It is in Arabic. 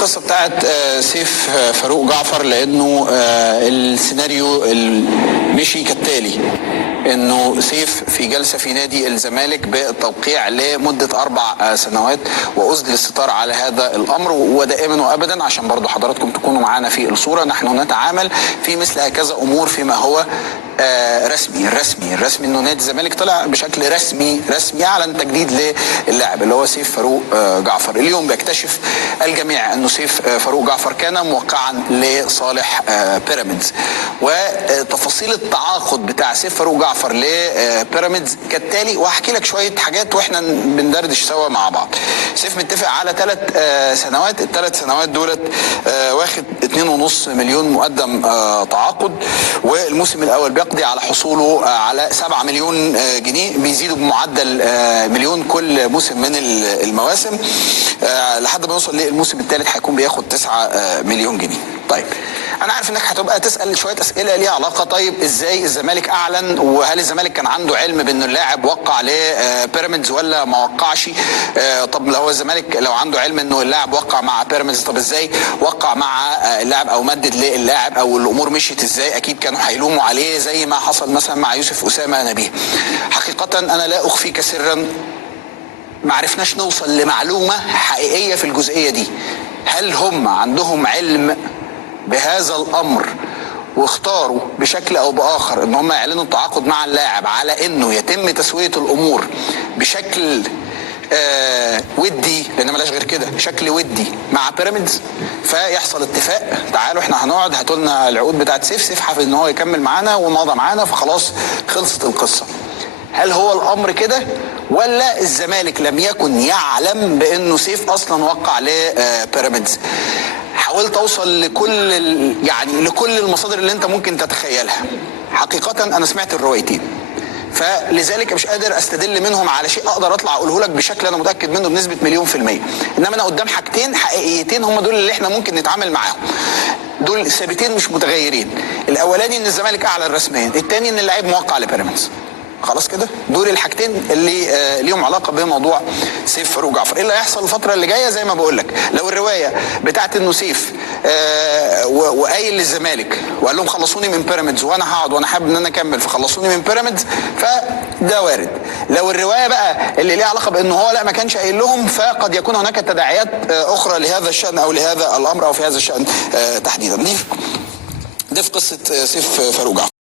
القصه بتاعت سيف فاروق جعفر، لانه السيناريو مشي كالتالي: انه سيف في جلسه في نادي الزمالك بالتوقيع لمده 4 سنوات، واذل الستار على هذا الامر. ودائما وابدا عشان برضو حضراتكم تكونوا معانا في الصوره، نحن نتعامل في مثل هكذا امور فيما هو الرسمي انه نادي الزمالك طلع بشكل رسمي اعلن تجديد للاعب اللي هو سيف فاروق جعفر. اليوم بيكتشف الجميع انه سيف فاروق جعفر كان موقعا لصالح بيراميدز، وتفاصيل التعاقد بتاع سيف فاروق جعفر لبيراميدز كالتالي، وهحكي لك شويه حاجات واحنا بندردش سوا مع بعض. سيف متفق على 3 سنوات، ال3 سنوات دولت واخد 2.5 مليون مقدم تعاقد، والموسم الاول بيقضي على حصوله على 7 مليون جنيه، بيزيدوا بمعدل مليون كل موسم من المواسم لحد ما يوصل للموسم الثالث هيكون بياخد 9 مليون جنيه. طيب انا عارف انك هتبقى تسال شويه اسئله ليها علاقه، طيب ازاي الزمالك اعلن؟ وهل الزمالك كان عنده علم بانه اللاعب وقع لبيراميدز ولا ما وقعش؟ طب لو الزمالك لو عنده علم انه اللاعب وقع مع بيراميدز، طب ازاي وقع مع اللاعب او مدد للاعب، او الامور مشيت ازاي؟ اكيد كانوا هيلوموا عليه زي ما حصل مثلا مع يوسف اسامه نبيه. حقيقه انا لا اخفيك سرا، ما عرفناش نوصل لمعلومه حقيقيه في الجزئيه دي. هل هم عندهم علم بهذا الامر واختاروا بشكل او باخر ان هم يعلنوا التعاقد مع اللاعب على انه يتم تسويه الامور بشكل ودي، لان ملاش غير كده، شكل ودي مع بيراميدز، فيحصل اتفاق تعالوا احنا هنقعد هاتوا لنا العقود بتاعت سيف حافظ ان هو يكمل معانا ومضى معانا، فخلاص خلصت القصه. هل هو الامر كده ولا الزمالك لم يكن يعلم بانه سيف اصلا وقع لبيراميدز؟ حاولت اوصل لكل المصادر اللي انت ممكن تتخيلها. حقيقه انا سمعت الروايتين، فلذلك مش قادر استدل منهم على شيء اقدر اطلع اقوله لك بشكل انا متاكد منه بنسبه 100%. انما انا قدام حاجتين حقيقيتين هم دول اللي احنا ممكن نتعامل معاهم، دول ثابتين مش متغيرين. الاولاني ان الزمالك اعلن رسميا، الثاني ان اللاعب موقع لبيراميدز. خلاص كده، دول الحاجتين اللي ليهم علاقه بموضوع سيف فاروق جعفر. ايه اللي هيحصل الفتره اللي جايه؟ زي ما بقول لك، لو الروايه بتاعت انه سيف وقايل للزمالك وقال لهم خلصوني من بيراميدز وانا هقعد وانا حابب ان انا اكمل فخلصوني من بيراميدز، فده وارد. لو الروايه بقى اللي ليها علاقه بانه هو لا ما كانش قايل لهم، فقد يكون هناك تداعيات اخرى لهذا الشان او لهذا الامر او في هذا الشان تحديدا. دي في قصه سيف فاروق جعفر.